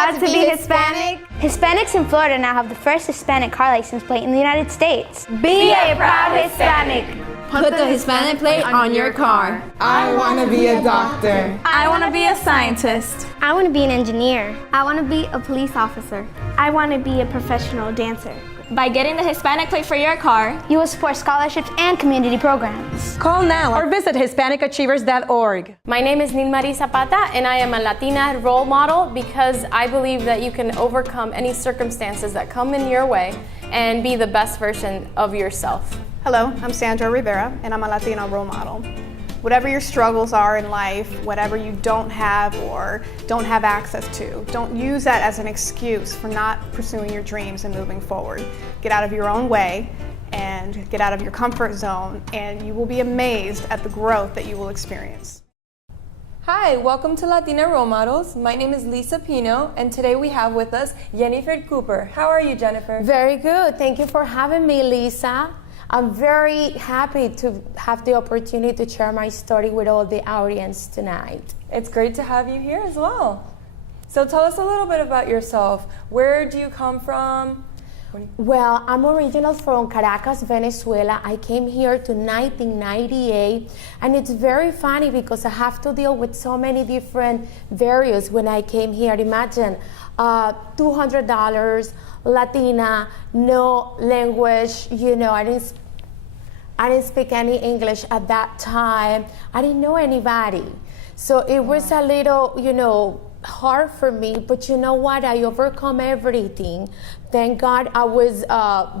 proud to be Hispanic? Hispanics in Florida now have the first Hispanic car license plate in the United States. Be a proud Hispanic. Put the Hispanic plate on your car. I want to be a doctor. I want to be a scientist. I want to be an engineer. I want to be a police officer. I want to be a professional dancer. By getting the Hispanic plate for your car, you will support scholarships and community programs. Call now or visit HispanicAchievers.org. My name is Nilmarie Zapata, and I am a Latina role model because I believe that you can overcome any circumstances that come in your way and be the best version of yourself. Hello, I'm Sandra Rivera, and I'm a Latina role model. Whatever your struggles are in life, whatever you don't have or don't have access to, don't use that as an excuse for not pursuing your dreams and moving forward. Get out of your own way and get out of your comfort zone, and you will be amazed at the growth that you will experience. Hi, welcome to Latina Role Models. My name is Lisa Pino, and today we have with us Jennifer Cooper. How are you, Jennifer? Very good. Thank you for having me, Lisa. I'm very happy to have the opportunity to share my story with all the audience tonight. It's great to have you here as well. So tell us a little bit about yourself. Where do you come from? Well, I'm original from Caracas, Venezuela. I came here to 1998, and it's very funny because I have to deal with so many different barriers when I came here. Imagine $200, Latina, no language, I didn't speak any English at that time. I didn't know anybody. So it was a little, hard for me, but you know what? I overcome everything. Thank God I was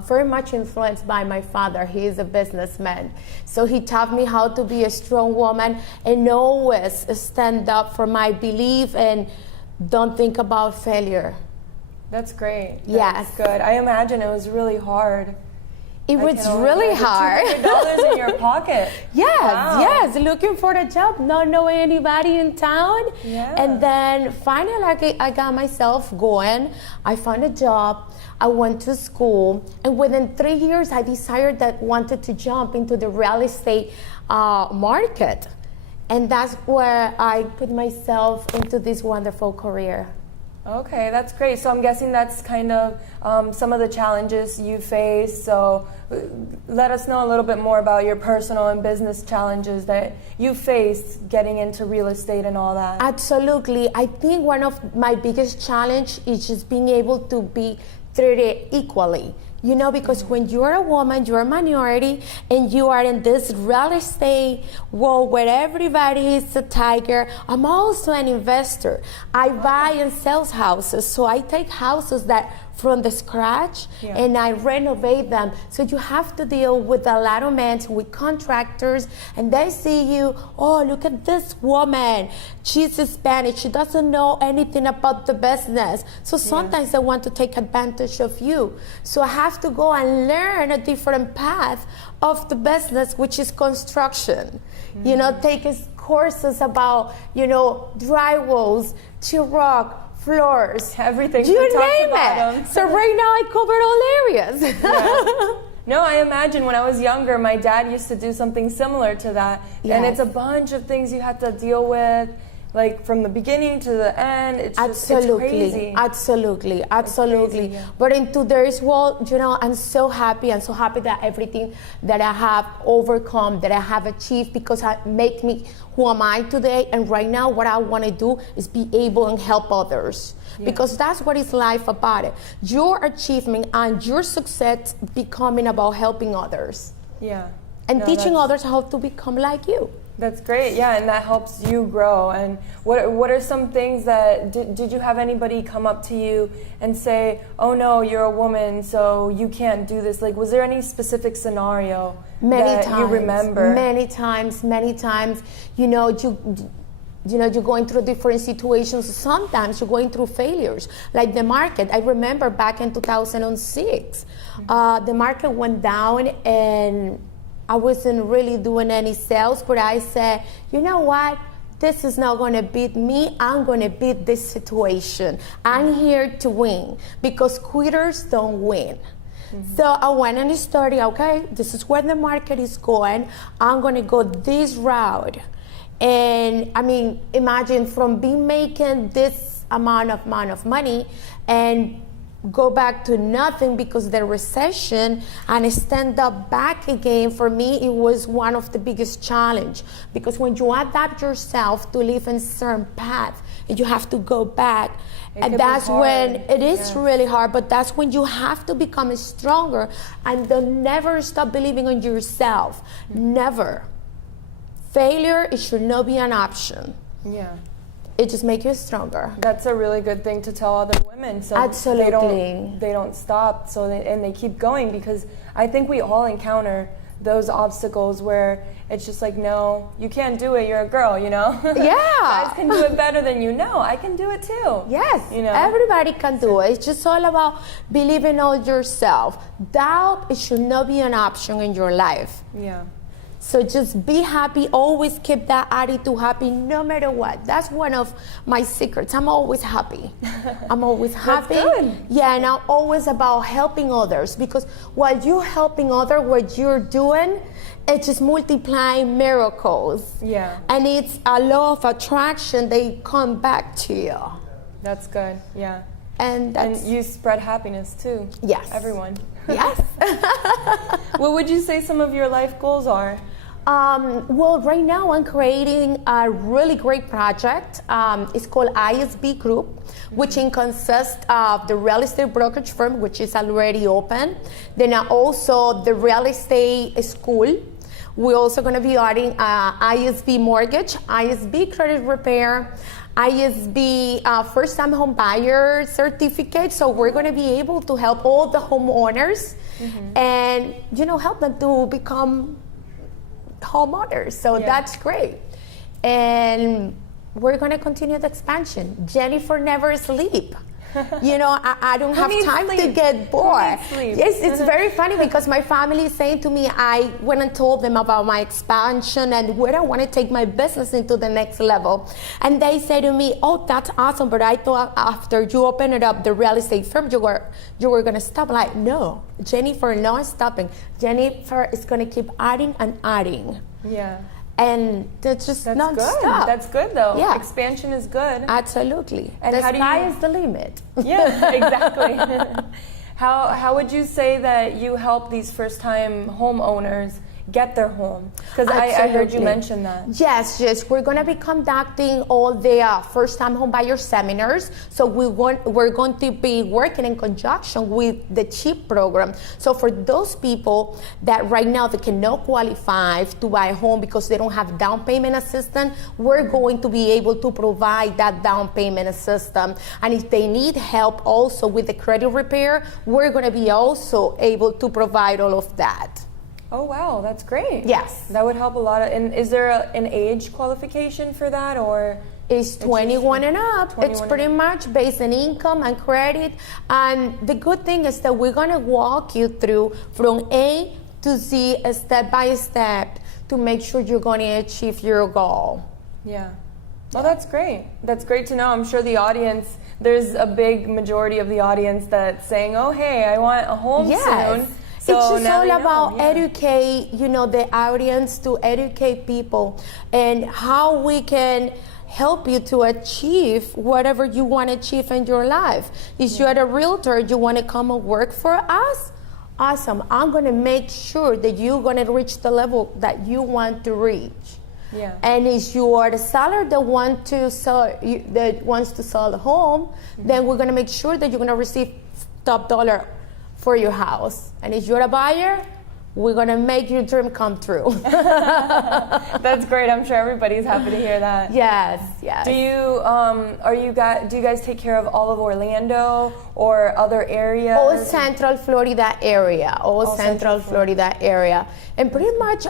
very much influenced by my father. He is a businessman. So he taught me how to be a strong woman and always stand up for my belief and don't think about failure. That's great. Yes. That's good. I imagine it was really hard. It was really hard. $200 in your pocket. Yes, wow. Yes. Looking for a job, not knowing anybody in town. Yeah. And then finally I got myself going. I found a job. I went to school. And within 3 years, I decided that I wanted to jump into the real estate market. And that's where I put myself into this wonderful career. Okay, that's great. So I'm guessing that's kind of some of the challenges you face. So let us know a little bit more about your personal and business challenges that you faced getting into real estate and all that. Absolutely. I think one of my biggest challenge is just being able to be treated equally. Because when you're a woman, you're a minority, and you are in this real estate world where everybody is a tiger. I'm also an investor. I buy and sell houses, so I take houses that from the scratch and I renovate them. So you have to deal with a lot of men, with contractors, and they see you, oh, look at this woman. She's Hispanic. She doesn't know anything about the business. So sometimes they want to take advantage of you. So I have to go and learn a different path of the business, which is construction. Taking courses about, drywalls, rock, floors, everything. You name it. So right now I covered all areas. Yeah. No, I imagine when I was younger, my dad used to do something similar to that. Yes. And it's a bunch of things you have to deal with, like from the beginning to the end. It's just, it's crazy. Absolutely. Crazy, yeah. But in today's world, I'm so happy. I'm so happy that everything that I have overcome, that I have achieved, because it make me who am I today. And right now, what I want to do is be able and help others. Because that's what is life about it. Your achievement and your success becoming about helping others. Yeah. And teaching others how to become like you. That's great, yeah, and that helps you grow. And what are some things that, did you have anybody come up to you and say, oh no, you're a woman, so you can't do this? Like, was there any specific scenario that you remember? Many times. You're going through different situations. Sometimes you're going through failures, like the market. I remember back in 2006, the market went down and I wasn't really doing any sales, but I said, you know what? This is not going to beat me. I'm going to beat this situation. I'm here to win, because quitters don't win. So I went and started, okay, this is where the market is going. I'm going to go this route. And I mean, imagine from being making this amount of money and go back to nothing because of the recession and stand up back again. For me, it was one of the biggest challenge, because when you adapt yourself to live in a certain path and you have to go back, and that's when it is really hard, but that's when you have to become stronger and don't never stop believing in yourself. Never. Failure, it should not be an option. Yeah. It just makes you stronger. That's a really good thing to tell other women, so Absolutely. they don't stop, and they keep going, because I think we all encounter those obstacles where it's just like, no, you can't do it, you're a girl, you know? Yeah. Guys can do it better than you. No, I can do it too. Yes, you know? Everybody can do it. It's just all about believing in yourself. Doubt, it should not be an option in your life. Yeah. So just be happy, always keep that attitude happy no matter what. That's one of my secrets. I'm always happy. I'm always happy. That's good. Yeah, and I'm always about helping others, because while you're helping others, what you're doing, it's just multiplying miracles. Yeah. And it's a law of attraction, they come back to you. That's good, yeah. And you spread happiness too. Yes. Everyone. Yes. What would you say some of your life goals are? Well, right now I'm creating a really great project. It's called ISB Group, which consists of the real estate brokerage firm, which is already open. Then also the real estate school. We're also going to be adding ISB mortgage, ISB credit repair, ISB first-time home buyer certificate. So we're going to be able to help all the homeowners and, help them to become homeowners. So that's great. And we're going to continue the expansion. Jennifer never sleep. I don't have time to get bored. Yes, it's very funny because my family is saying to me, I went and told them about my expansion and where I want to take my business into the next level. And they say to me, oh, that's awesome, but I thought after you open it up, the real estate firm, you were going to stop. Like, no, Jennifer, not stopping. Jennifer is going to keep adding and adding. Yeah. And that's just not good. stop. That's good, though. Yeah. Expansion is good. Absolutely. And the sky is the limit. Yeah, exactly. How would you say that you help these first-time homeowners get their home? Because I heard you mention that. Yes. We're going to be conducting all the first-time home buyer seminars. So we're going to be working in conjunction with the CHIP program. So for those people that right now they cannot qualify to buy a home because they don't have down payment assistance, we're going to be able to provide that down payment assistance. And if they need help also with the credit repair, we're going to be also able to provide all of that. Oh, wow, that's great. Yes. That would help a lot. And is there an age qualification for that, or? It's 21 and up. It's pretty much based on income and credit. And the good thing is that we're going to walk you through from A to Z, step by step, to make sure you're going to achieve your goal. Yeah. Well, that's great. That's great to know. I'm sure the audience, there's a big majority of the audience that's saying, oh, hey, I want a home soon. So it's just all about educate, the audience, to educate people and how we can help you to achieve whatever you want to achieve in your life. If you're a realtor, you want to come and work for us, awesome. I'm going to make sure that you're going to reach the level that you want to reach. Yeah. And if you are the seller that wants to sell the home, then we're going to make sure that you're going to receive top dollar for your house. And if you're a buyer, we're gonna make your dream come true. That's great. I'm sure everybody's happy to hear that. Yes. Do you guys take care of all of Orlando or other areas? All Central Florida area. All Central Florida area. And pretty much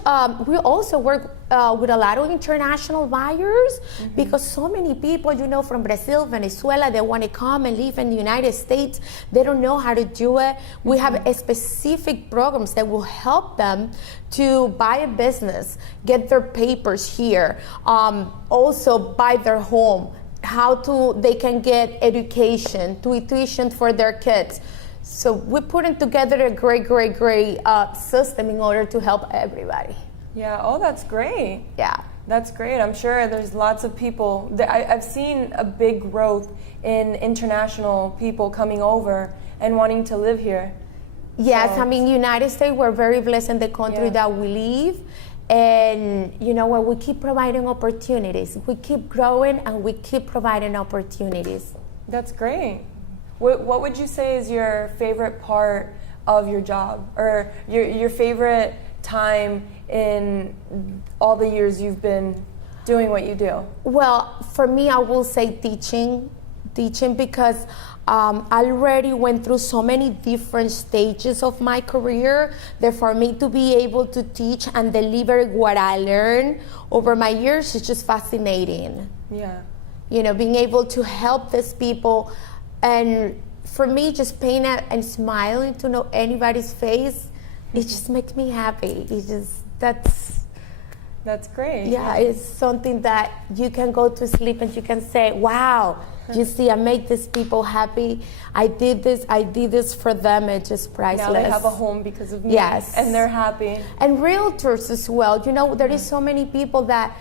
we also work with a lot of international buyers because so many people, from Brazil, Venezuela, they want to come and live in the United States. They don't know how to do it. We have specific programs that will help them to buy a business, get their papers here, also buy their home, they can get education, tuition for their kids. So we're putting together a great system in order to help everybody. Yeah, oh, that's great. Yeah. That's great. I'm sure there's lots of people. I've seen a big growth in international people coming over and wanting to live here. Yes, I mean, United States, we're very blessed in the country that we live. And you know what, we keep providing opportunities. We keep growing and we keep providing opportunities. That's great. What would you say is your favorite part of your job, or your favorite time in all the years you've been doing what you do? Well, for me, I will say teaching because I already went through so many different stages of my career that for me to be able to teach and deliver what I learned over my years is just fascinating. Yeah. You know, being able to help these people, and for me, just paying out and smiling to know anybody's face, it just makes me happy. It's just, that's great. Yeah, it's something that you can go to sleep and you can say, wow, you see, I make these people happy. I did this for them. It's just priceless. Now they have a home because of me. Yes. And they're happy. And realtors as well. You know, there is so many people that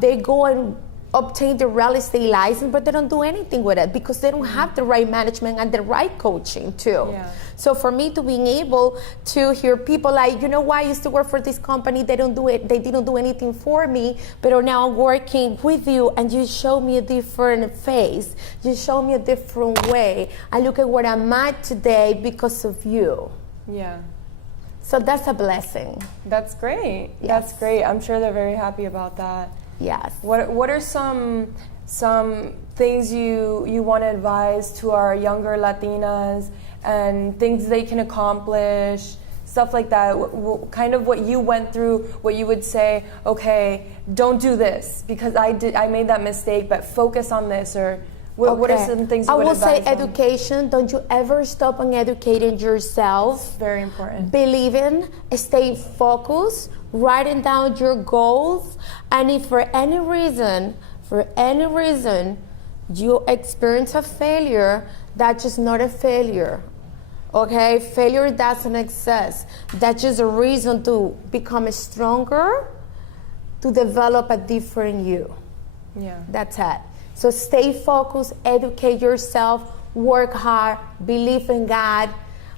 they go and obtain the real estate license, but they don't do anything with it because they don't have the right management and the right coaching too. Yeah. So for me to being able to hear people like, you know what, I used to work for this company, they didn't do anything for me, but now I'm working with you and you show me a different face. You show me a different way. I look at what I'm at today because of you. Yeah. So that's a blessing. That's great. Yes. That's great. I'm sure they're very happy about that. Yes. What are some things you want to advise to our younger Latinas and things they can accomplish, stuff like that? Kind of what you went through, what you would say, okay, don't do this because I made that mistake, but focus on this, or what are some things you would advise? I will say education. Don't you ever stop on educating yourself. It's very important. Believing, stay focused, writing down your goals, and if for any reason you experience a failure, that's just not a failure. Okay, failure doesn't exist. That's just a reason to become stronger, to develop a different you. Yeah. That's it. So stay focused, educate yourself, work hard, believe in God,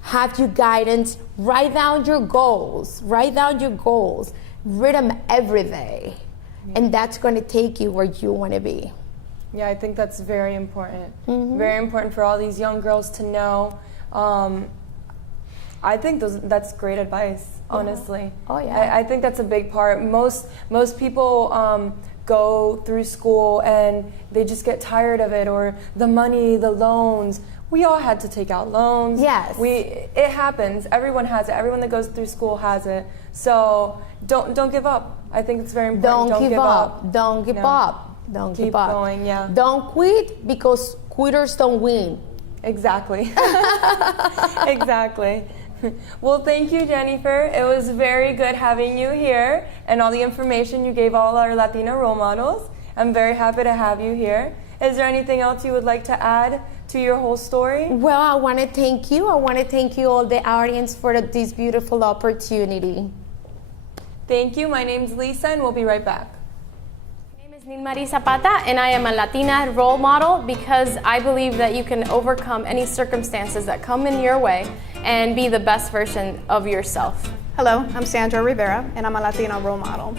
have your guidance, write down your goals, read them every day, and that's going to take you where you want to be. Yeah, I think that's very important. Mm-hmm. Very important for all these young girls to know. I think that's great advice, honestly. Oh yeah. I think that's a big part. Most people go through school and they just get tired of it, or the money, the loans. We all had to take out loans. Yes. It happens. Everyone has it. Everyone that goes through school has it. So don't give up. I think it's very important. Don't give up. Don't give up. Don't Keep give up. going, yeah. Don't quit because quitters don't win. Exactly. Exactly. Well, thank you, Jennifer. It was very good having you here and all the information you gave all our Latina role models. I'm very happy to have you here. Is there anything else you would like to add to your whole story? Well, I want to thank you. I want to thank you all the audience for this beautiful opportunity. Thank you. My name's Lisa, and we'll be right back. My name is Nilmarie Zapata, and I am a Latina role model because I believe that you can overcome any circumstances that come in your way and be the best version of yourself. Hello, I'm Sandra Rivera, and I'm a Latina role model.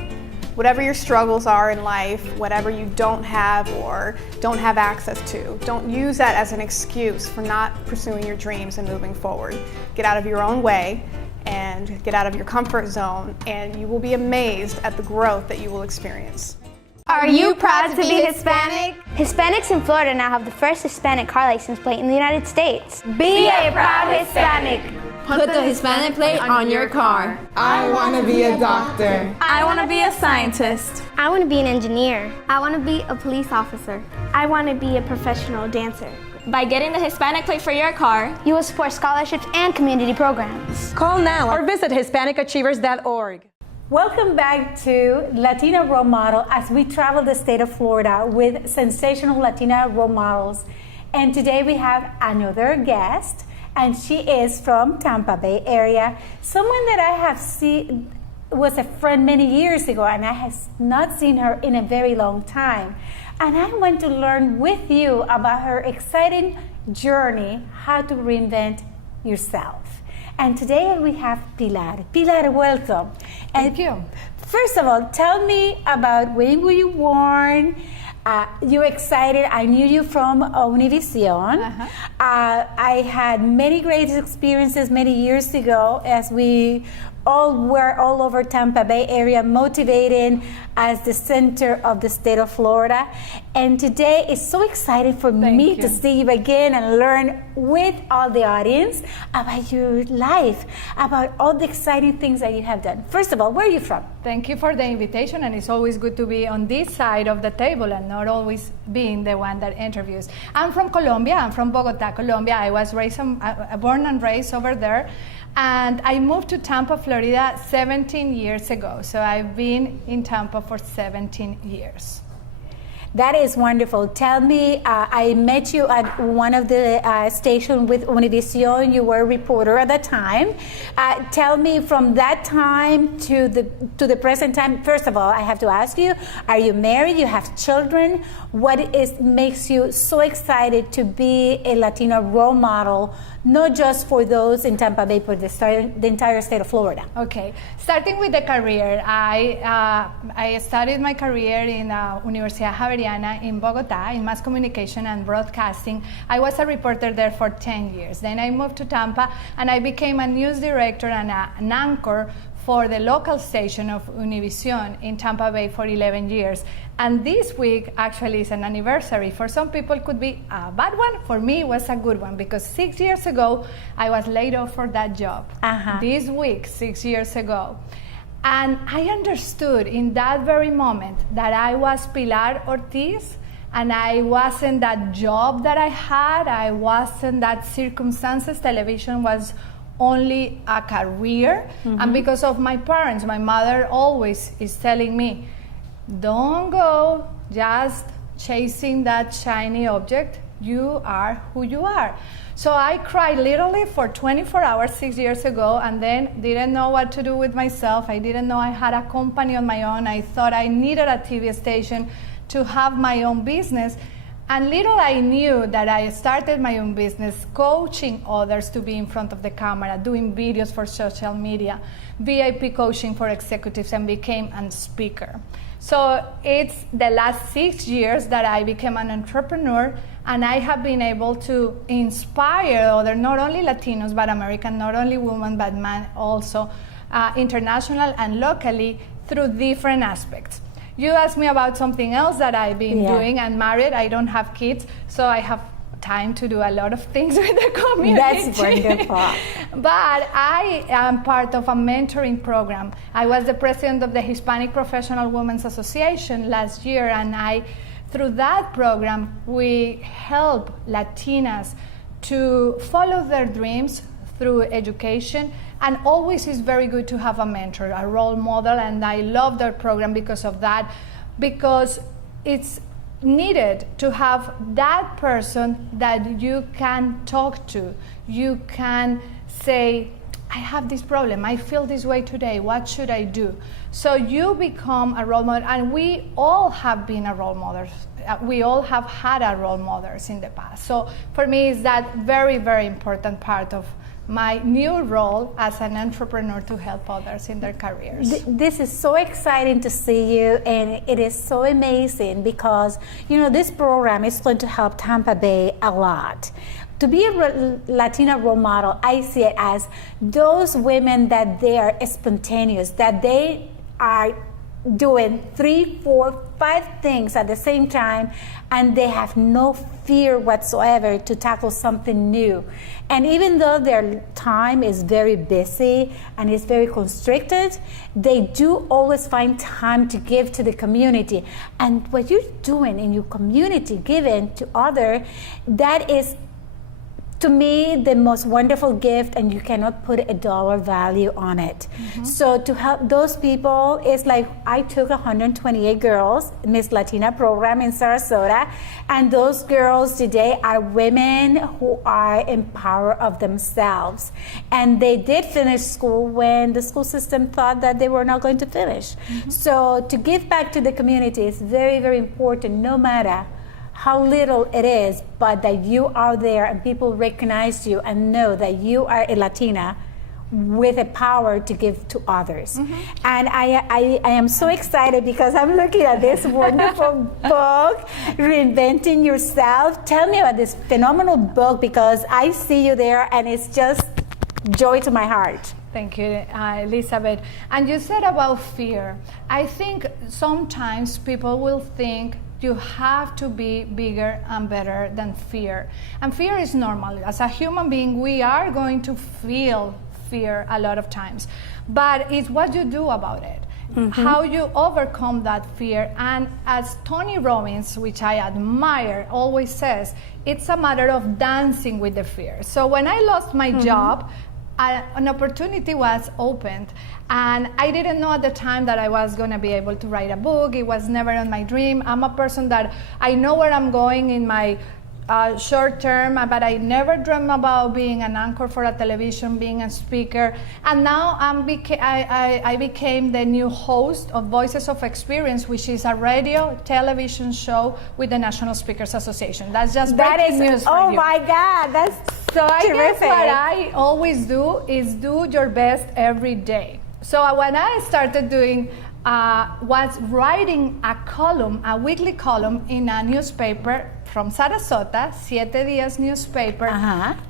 Whatever your struggles are in life, whatever you don't have or don't have access to, don't use that as an excuse for not pursuing your dreams and moving forward. Get out of your own way and get out of your comfort zone, and you will be amazed at the growth that you will experience. Are you proud to be Hispanic? Hispanics in Florida now have the first Hispanic car license plate in the United States. Be a proud Hispanic. Put the Hispanic plate on your car. I want to be a doctor. I want to be a scientist. I want to be an engineer. I want to be a police officer. I want to be a professional dancer. By getting the Hispanic plate for your car, You will support scholarships and community programs. Call now or visit HispanicAchievers.org. Welcome back to Latina Role Model as we travel the state of Florida with sensational Latina role models. And today we have another guest, and she is from Tampa Bay area, someone that I have seen was a friend many years ago, and I have not seen her in a very long time. And I want to learn with you about her exciting journey, how to reinvent yourself. And today we have Pilar. Pilar, welcome. Thank you. First of all, tell me about when were you born? You're excited. I knew you from Univision. I had many great experiences many years ago as we all were all over Tampa Bay area motivating as the center of the state of Florida. And today is so exciting for me to see you again and learn with all the audience about your life, about all the exciting things that you have done. First of all, where are you from? Thank you for the invitation, and it's always good to be on this side of the table and not always being the one that interviews. I'm from Colombia. I'm from Bogota, Colombia. I was born and raised over there. And I moved to Tampa, Florida 17 years ago. So I've been in Tampa for 17 years. That is wonderful. Tell me, I met you at one of the stations with Univision. You were a reporter at the time. Tell me from that time to the present time. First of all, I have to ask you, are you married? You have children? What makes you so excited to be a Latina role model, not just for those in Tampa Bay, but the entire state of Florida? Okay, starting with the career, I started my career in Universidad Javeriana in Bogota in mass communication and broadcasting. I was a reporter there for 10 years. Then I moved to Tampa and I became a news director and an anchor for the local station of Univision in Tampa Bay for 11 years. And this week actually is an anniversary. For some people it could be a bad one. For me it was a good one because 6 years ago I was laid off for that job. This week, 6 years ago. And I understood in that very moment that I was Pilar Ortiz and I wasn't that job that I had. I wasn't that circumstances. Television was only a career. And because of my parents, my mother always is telling me, don't go just chasing that shiny object. You are who you are. So I cried literally for 24 hours 6 years ago and then didn't know what to do with myself. I didn't know I had a company on my own. I thought I needed a TV station to have my own business. And little I knew that I started my own business coaching others to be in front of the camera, doing videos for social media, VIP coaching for executives, and became a speaker. So it's the last 6 years that I became an entrepreneur, and I have been able to inspire other, not only Latinos, but American, not only women, but men also, international and locally through different aspects. You asked me about something else that I've been doing. I'm married, I don't have kids, so I have time to do a lot of things with the community. That's wonderful. But I am part of a mentoring program. I was the president of the Hispanic Professional Women's Association last year, and through that program, we help Latinas to follow their dreams through education. And always is very good to have a mentor, a role model, and I love that program because of that, because it's needed to have that person that you can talk to. You can say, I have this problem, I feel this way today, what should I do? So you become a role model, and we all have been a role model. We all have had a role models in the past. So for me, it's that very, very important part of my new role as an entrepreneur to help others in their careers. This is so exciting to see you, and it is so amazing because, this program is going to help Tampa Bay a lot. To be a Latina role model, I see it as those women that they are spontaneous, that they are doing 3, 4, 5 things at the same time, and they have no fear whatsoever to tackle something new. And even though their time is very busy and is very constricted, they do always find time to give to the community. And what you're doing in your community, giving to others, that is to me, the most wonderful gift, and you cannot put a dollar value on it. So to help those people, it's like I took 128 girls, Miss Latina program in Sarasota, and those girls today are women who are in power of themselves. And they did finish school when the school system thought that they were not going to finish. So to give back to the community is very, very important, no matter how little it is, but that you are there and people recognize you and know that you are a Latina with a power to give to others. And I am so excited because I'm looking at this wonderful book, Reinventing Yourself. Tell me about this phenomenal book, because I see you there and it's just joy to my heart. Thank you, Elizabeth. And you said about fear. I think sometimes people will think you have to be bigger and better than fear. And fear is normal. As a human being, we are going to feel fear a lot of times. But it's what you do about it, how you overcome that fear. And as Tony Robbins, which I admire, always says, it's a matter of dancing with the fear. So when I lost my job, an opportunity was opened, and I didn't know at the time that I was going to be able to write a book. It was never on my dream. I'm a person that I know where I'm going in my short term, but I never dreamed about being an anchor for a television, being a speaker. And now I became the new host of Voices of Experience, which is a radio television show with the National Speakers Association. That's just breaking news for you. Oh my God, that's so I terrific. guess what I always do is do your best every day. So when I started doing was writing a column, a weekly column in a newspaper from Sarasota, Siete Días newspaper,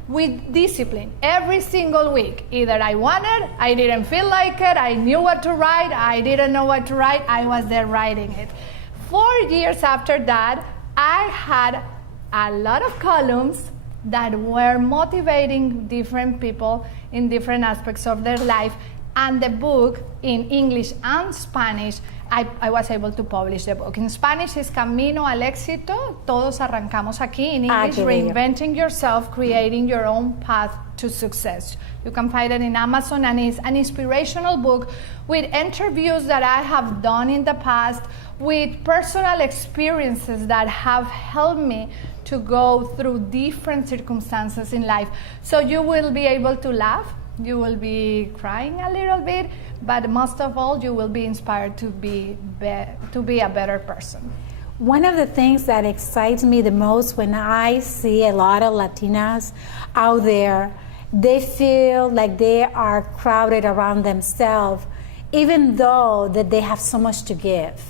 with discipline every single week. Either I wanted, I didn't feel like it, I knew what to write, I didn't know what to write, I was there writing it. 4 years after that, I had a lot of columns that were motivating different people in different aspects of their life. And the book in English and Spanish, I was able to publish the book. In Spanish is Camino al Éxito, Todos Arrancamos Aquí. In English, Reinventing Yourself, Creating Your Own Path to Success. You can find it in Amazon, and it's an inspirational book with interviews that I have done in the past, with personal experiences that have helped me to go through different circumstances in life. So you will be able to laugh, you will be crying a little bit, but most of all, you will be inspired to be a better person. One of the things that excites me the most when I see a lot of Latinas out there, they feel like they are crowded around themselves, even though that they have so much to give.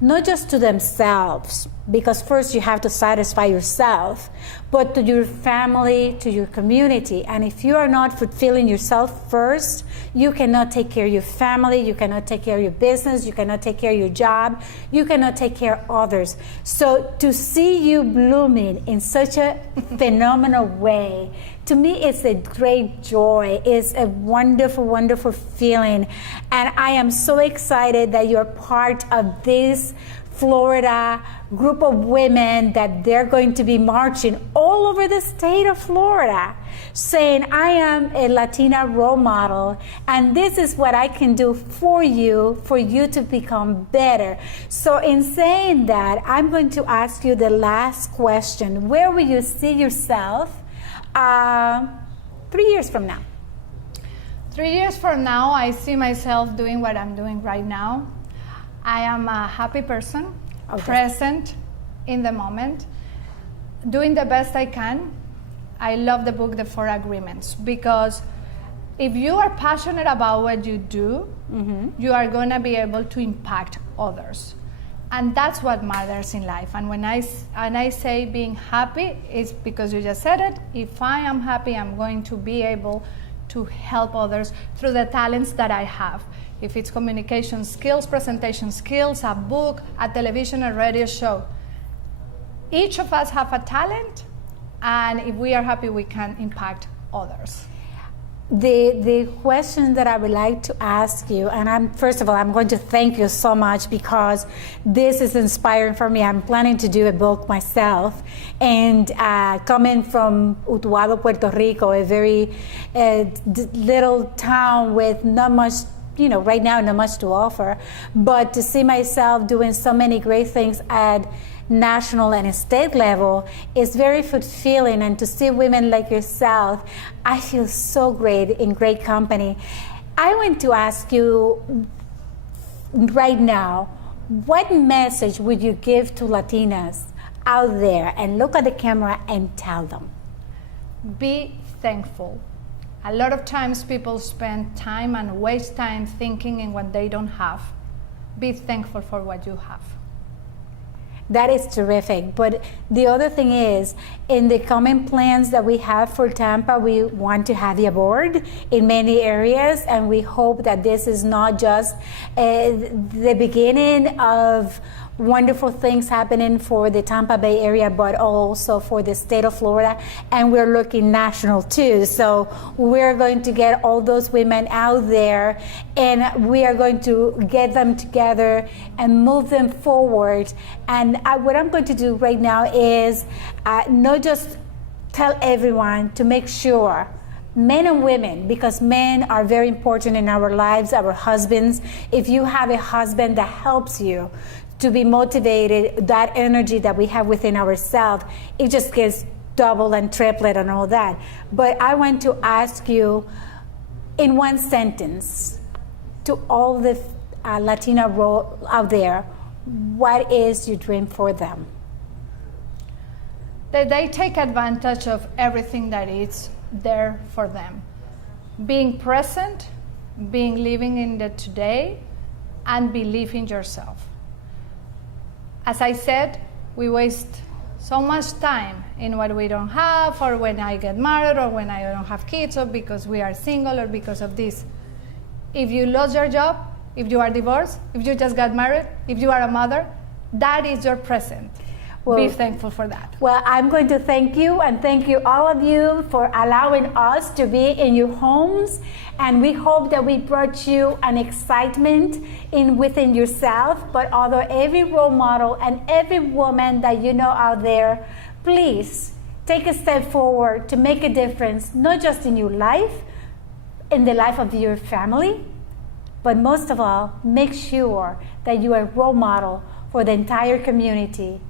Not just to themselves, because first you have to satisfy yourself, but to your family, to your community. And if you are not fulfilling yourself first, you cannot take care of your family, you cannot take care of your business, you cannot take care of your job, you cannot take care of others. So to see you blooming in such a phenomenal way, to me, it's a great joy. It's a wonderful, wonderful feeling. And I am so excited that you're part of this Florida group of women that they're going to be marching all over the state of Florida, saying, I am a Latina role model, and this is what I can do for you to become better. So in saying that, I'm going to ask you the last question. Where will you see yourself 3 years from now? 3 years from now, I see myself doing what I'm doing right now. I am a happy person, present in the moment, doing the best I can. I love the book, The 4 Agreements, because if you are passionate about what you do, you are going to be able to impact others. And that's what matters in life. And when I say being happy, it's because you just said it. If I am happy, I'm going to be able to help others through the talents that I have. If it's communication skills, presentation skills, a book, a television, a radio show. Each of us have a talent, and if we are happy, we can impact others. The question that I would like to ask you, and first of all, I'm going to thank you so much because this is inspiring for me. I'm planning to do a book myself, and coming from Utuado, Puerto Rico, a very little town with not much, right now not much to offer, but to see myself doing so many great things at national and state level is very fulfilling, and to see women like yourself, I feel so great in great company. I want to ask you right now, what message would you give to Latinas out there? And look at the camera and tell them. Be thankful. A lot of times people spend time and waste time thinking in what they don't have. Be thankful for what you have. That is terrific. But the other thing is, in the common plans that we have for Tampa, we want to have you aboard in many areas, and we hope that this is not just the beginning of wonderful things happening for the Tampa Bay area, but also for the state of Florida, and we're looking national too. So we're going to get all those women out there, and we are going to get them together and move them forward. And what I'm going to do right now is not just tell everyone to make sure, men and women, because men are very important in our lives, our husbands. If you have a husband that helps you to be motivated, that energy that we have within ourselves, it just gets double and triplet and all that. But I want to ask you in one sentence to all the Latina out there, what is your dream for them? That they take advantage of everything that is there for them. Being present, living in the today, and believe in yourself. As I said, we waste so much time in what we don't have, or when I get married, or when I don't have kids, or because we are single, or because of this. If you lost your job, if you are divorced, if you just got married, if you are a mother, that is your present. Well, be thankful for that. Well, I'm going to thank you, and thank you all of you for allowing us to be in your homes. And we hope that we brought you an excitement within yourself, but although every role model and every woman that you know out there, please take a step forward to make a difference, not just in your life, in the life of your family, but most of all, make sure that you are a role model for the entire community.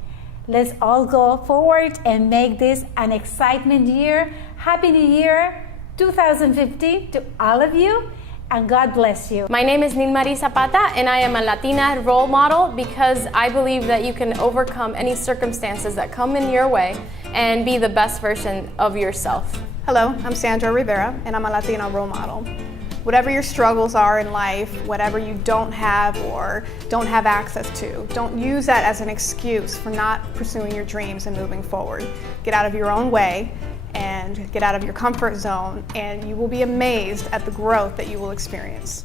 Let's all go forward and make this an excitement year. Happy New Year 2015 to all of you, and God bless you. My name is Nilmari Zapata, and I am a Latina role model because I believe that you can overcome any circumstances that come in your way and be the best version of yourself. Hello, I'm Sandra Rivera, and I'm a Latina role model. Whatever your struggles are in life, whatever you don't have or don't have access to, don't use that as an excuse for not pursuing your dreams and moving forward. Get out of your own way and get out of your comfort zone, and you will be amazed at the growth that you will experience.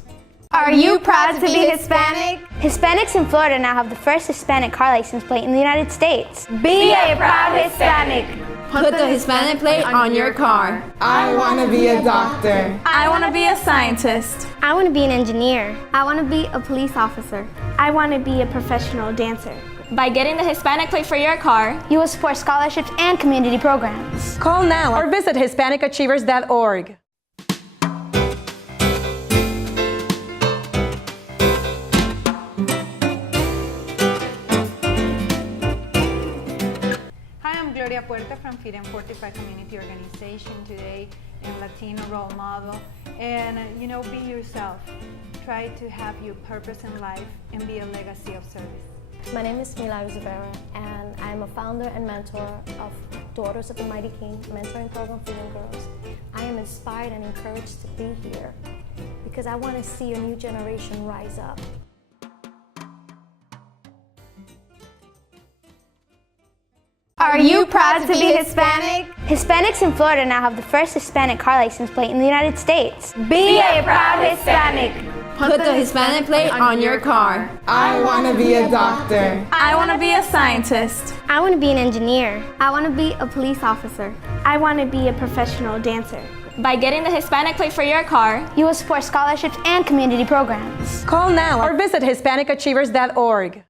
Are you proud to be Hispanic? Hispanics in Florida now have the first Hispanic car license plate in the United States. Be a proud Hispanic. Put the Hispanic plate on your car. I want to be a doctor. I want to be a scientist. I want to be an engineer. I want to be a police officer. I want to be a professional dancer. By getting the Hispanic plate for your car, you will support scholarships and community programs. Call now or visit HispanicAchievers.org. Puerta from Freedom 45 Community Organization, today in Latino role model. And be yourself. Try to have your purpose in life and be a legacy of service. My name is Milagros Rivera, and I am a founder and mentor of Daughters of the Mighty King mentoring program for young girls. I am inspired and encouraged to be here because I want to see a new generation rise up. Are you proud to be Hispanic? Hispanics in Florida now have the first Hispanic car license plate in the United States. Be a proud Hispanic. Put the Hispanic plate on your car. I want to be a doctor. I want to be a scientist. I want to be an engineer. I want to be a police officer. I want to be a professional dancer. By getting the Hispanic plate for your car, you will support scholarships and community programs. Call now or visit HispanicAchievers.org.